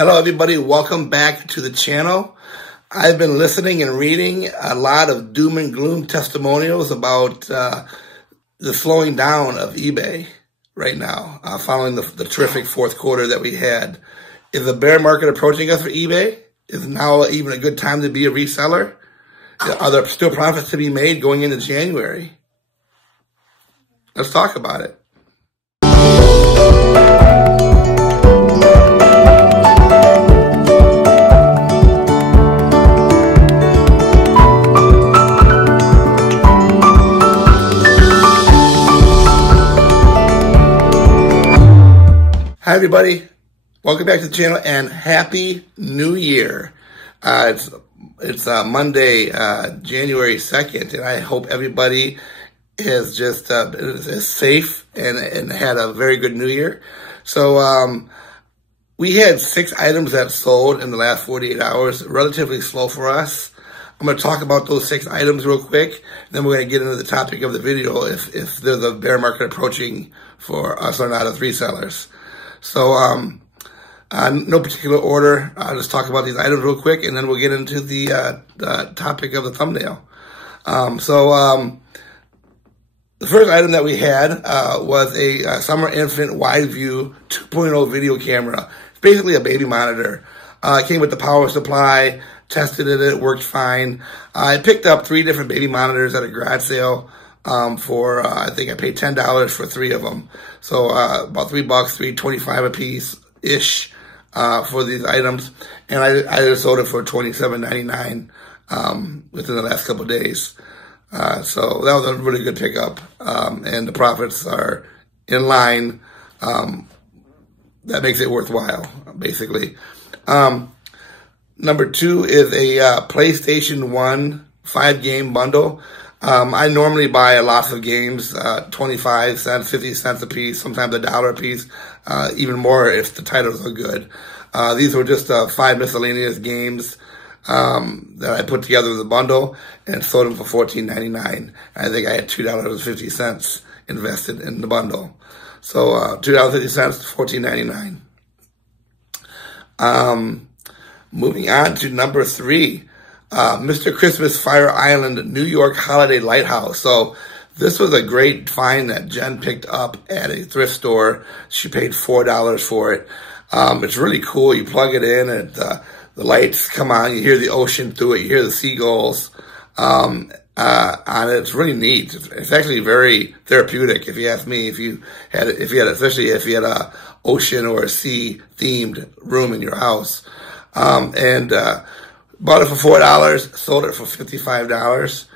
Hello everybody, welcome back to the channel. I've been listening and reading a lot of doom and gloom testimonials about the slowing down of eBay right now, following the terrific fourth quarter that we had. Is the bear market approaching us for eBay? Is now even a good time to be a reseller? Are there still profits to be made going into January? Let's talk about it. Hi everybody, welcome back to the channel and Happy New Year. It's Monday, January 2nd, and I hope everybody is just is safe and had a very good New Year. So we had 6 items that sold in the last 48 hours, relatively slow for us. I'm going to talk about those 6 items real quick, then we're going to get into the topic of the video if there's a bear market approaching for us or not as resellers. So, no particular order. I'll just talk about these items real quick, and then we'll get into the topic of the thumbnail. The first item that we had was a Summer Infant Wide View 2.0 video camera. It's basically a baby monitor. It came with the power supply, tested it, it worked fine. I picked up 3 different baby monitors at a garage sale. I think I paid $10 for 3 of them. So, about $3, $3.25 a piece-ish, for these items. And I just sold it for $27.99, within the last couple of days. So that was a really good pickup. And the profits are in line. That makes it worthwhile, basically. Number 2 is a, PlayStation 1 5-game bundle. I normally buy lots of games, 25 cents, 50 cents a piece, sometimes $1 a piece, even more if the titles are good. These were just 5 miscellaneous games that I put together as a bundle and sold them for $14.99. I think I had $2.50 invested in the bundle. So $2.50, $14.99. Moving on to number 3. Mr. Christmas Fire Island New York Holiday Lighthouse. So this was a great find that Jen picked up at a thrift store. She paid $4 for it. It's really cool. You plug it in and the lights come on. You hear the ocean through it. You hear the seagulls on it. It's really neat. It's actually very therapeutic, if you ask me. Especially if you had a ocean or a sea themed room in your house. Bought it for $4, sold it for $55.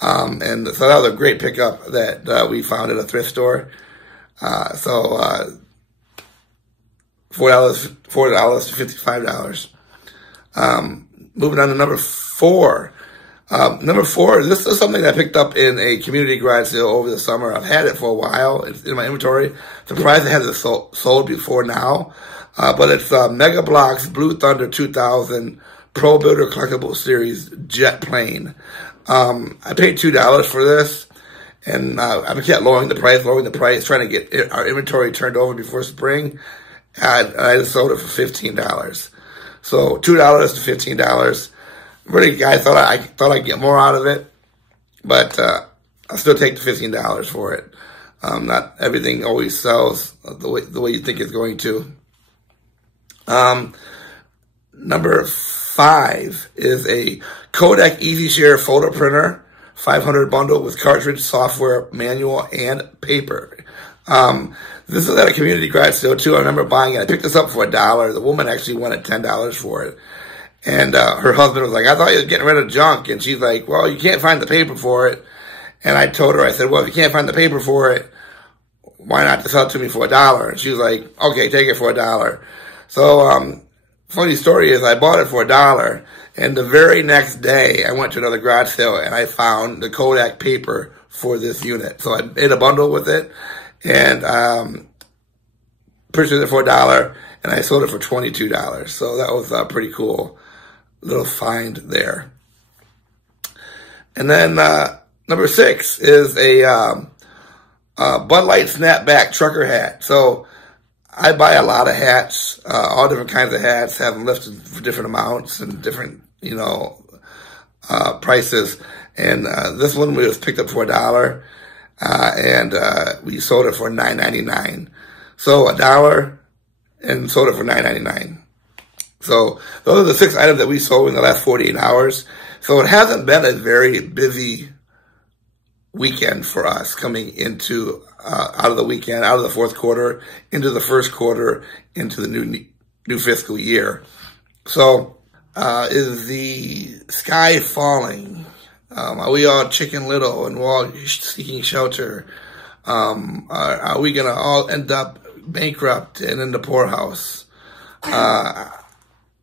And so that was a great pickup that we found at a thrift store. $4 to $55. Moving on to number 4. Number 4, this is something I picked up in a community garage sale over the summer. I've had it for a while. It's in my inventory. Surprised it hasn't sold before now. But it's Mega Bloks Blue Thunder 2000 Pro Builder Collectible Series Jet Plane. I paid $2 for this, and I kept lowering the price, trying to get our inventory turned over before spring. I just sold it for $15. So $2 to $15. Really, I thought I'd get more out of it, but I still take the $15 for it. Not everything always sells the way you think it's going to. Number 5 is a Kodak EasyShare photo printer, 500 bundle with cartridge, software, manual, and paper. This is at a community garage sale too. I remember buying it. I picked this up for $1. The woman actually wanted $10 for it. And her husband was like, I thought you were getting rid of junk. And she's like, well, you can't find the paper for it. And I told her, I said, well, if you can't find the paper for it, why not just sell it to me for $1? And she was like, okay, take it for $1. So, funny story is I bought it for $1, and the very next day I went to another garage sale and I found the Kodak paper for this unit. So I made a bundle with it and purchased it for $1, and I sold it for $22. So that was a pretty cool little find there. And then number 6 is a Bud Light snapback trucker hat. So I buy a lot of hats, all different kinds of hats, have them listed for different amounts and different, prices. And this one was picked up for $1, and we sold it for $9.99. So $1 and sold it for $9.99. So those are the 6 items that we sold in the last 48 hours. So it hasn't been a very busy weekend for us coming into out of the weekend, out of the fourth quarter, into the first quarter, into the new fiscal year. So is the sky falling? Are we all Chicken Little and we're all seeking shelter? Are we going to all end up bankrupt and in the poorhouse?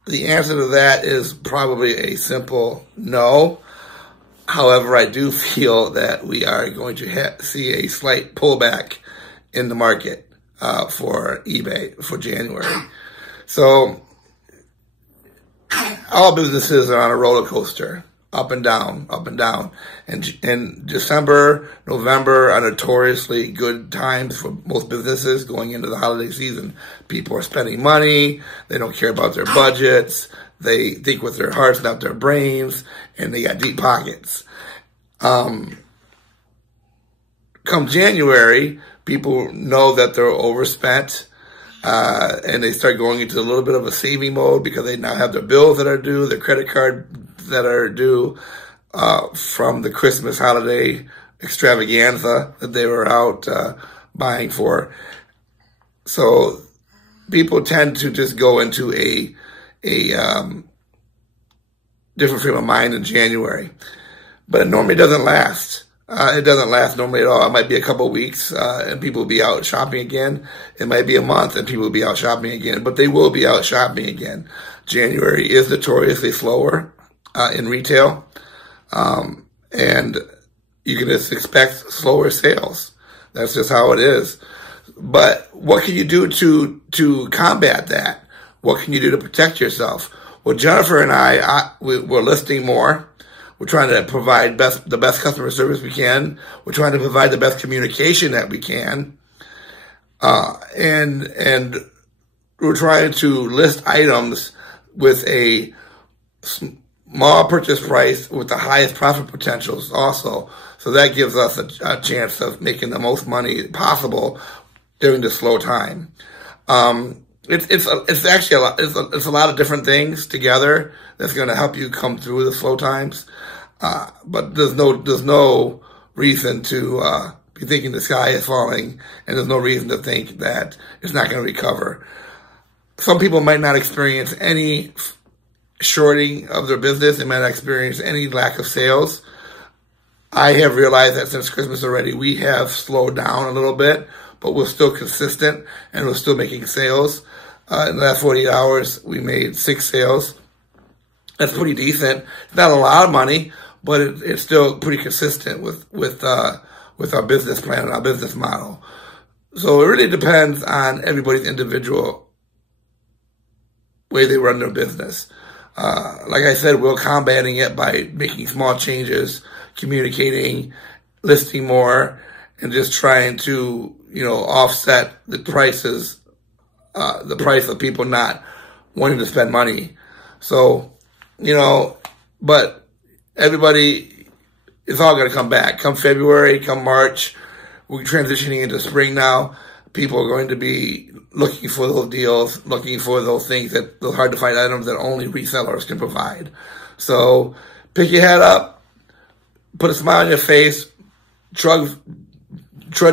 The answer to that is probably a simple no. However, I do feel that we are going to see a slight pullback in the market for eBay for January. So all businesses are on a roller coaster, up and down, up and down. And December, November are notoriously good times for most businesses going into the holiday season. People are spending money. They don't care about their budgets. They think with their hearts, not their brains, and they got deep pockets. Come January, people know that they're overspent, and they start going into a little bit of a saving mode because they now have their bills that are due, their credit card that are due from the Christmas holiday extravaganza that they were out buying for. So people tend to just go into a different frame of mind in January. But it normally doesn't last. It doesn't last normally at all. It might be a couple of weeks and people will be out shopping again. It might be a month and people will be out shopping again. But they will be out shopping again. January is notoriously slower in retail. And you can just expect slower sales. That's just how it is. But what can you do to combat that? What can you do to protect yourself? Well, Jennifer and we're listing more. We're trying to provide the best customer service we can. We're trying to provide the best communication that we can. And we're trying to list items with a small purchase price with the highest profit potentials also. So that gives us a chance of making the most money possible during this slow time. It's actually a lot of different things together that's going to help you come through the slow times. But there's no reason to be thinking the sky is falling, and there's no reason to think that it's not going to recover. Some people might not experience any shorting of their business. They might not experience any lack of sales. I have realized that since Christmas already, we have slowed down a little bit, but we're still consistent and we're still making sales. In the last 48 hours, we made 6 sales. That's pretty decent. It's not a lot of money, but it's still pretty consistent with our business plan and our business model. So it really depends on everybody's individual way they run their business. Like I said, we're combating it by making small changes, communicating, listing more, and just trying to, offset the prices, the price of people not wanting to spend money. So, but everybody, it's all going to come back. Come February, come March, we're transitioning into spring now. People are going to be looking for those deals, looking for those things, those hard to find items that only resellers can provide. So pick your head up, put a smile on your face, trudge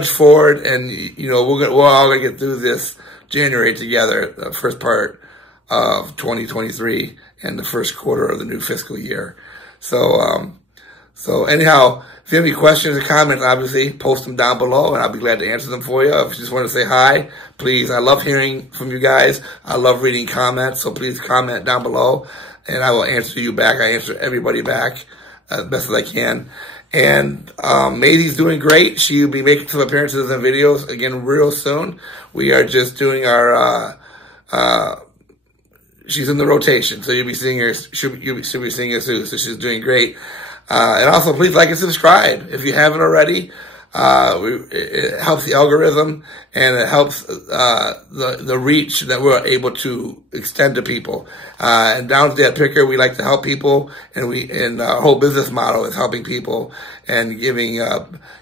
forward, and we're all gonna get through this January together, the first part of 2023 and the first quarter of the new fiscal year. So anyhow, if you have any questions or comments, obviously post them down below and I'll be glad to answer them for you. If you just want to say hi, please. I love hearing from you guys. I love reading comments, so please comment down below and I will answer you back. I answer everybody back as best as I can. And Maisie's doing great. She'll be making some appearances and videos again real soon. We are just doing our she's in the rotation, so you'll be seeing her. She'll be seeing her soon. So she's doing great. And also, please like and subscribe if you haven't already. It helps the algorithm, and it helps the reach that we're able to extend to people. And down at that picker, we like to help people, and our whole business model is helping people and giving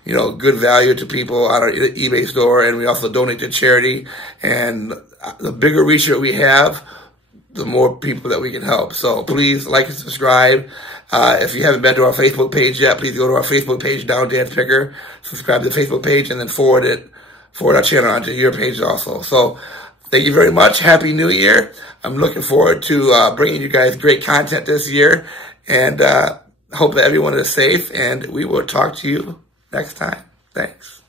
good value to people on our eBay store, and we also donate to charity. And the bigger reach that we have, the more people that we can help. So please like and subscribe. If you haven't been to our Facebook page yet, please go to our Facebook page, Down Dad's Picker. Subscribe to the Facebook page, and then forward our channel onto your page also. So thank you very much. Happy New Year. I'm looking forward to bringing you guys great content this year, and hope that everyone is safe, and we will talk to you next time. Thanks.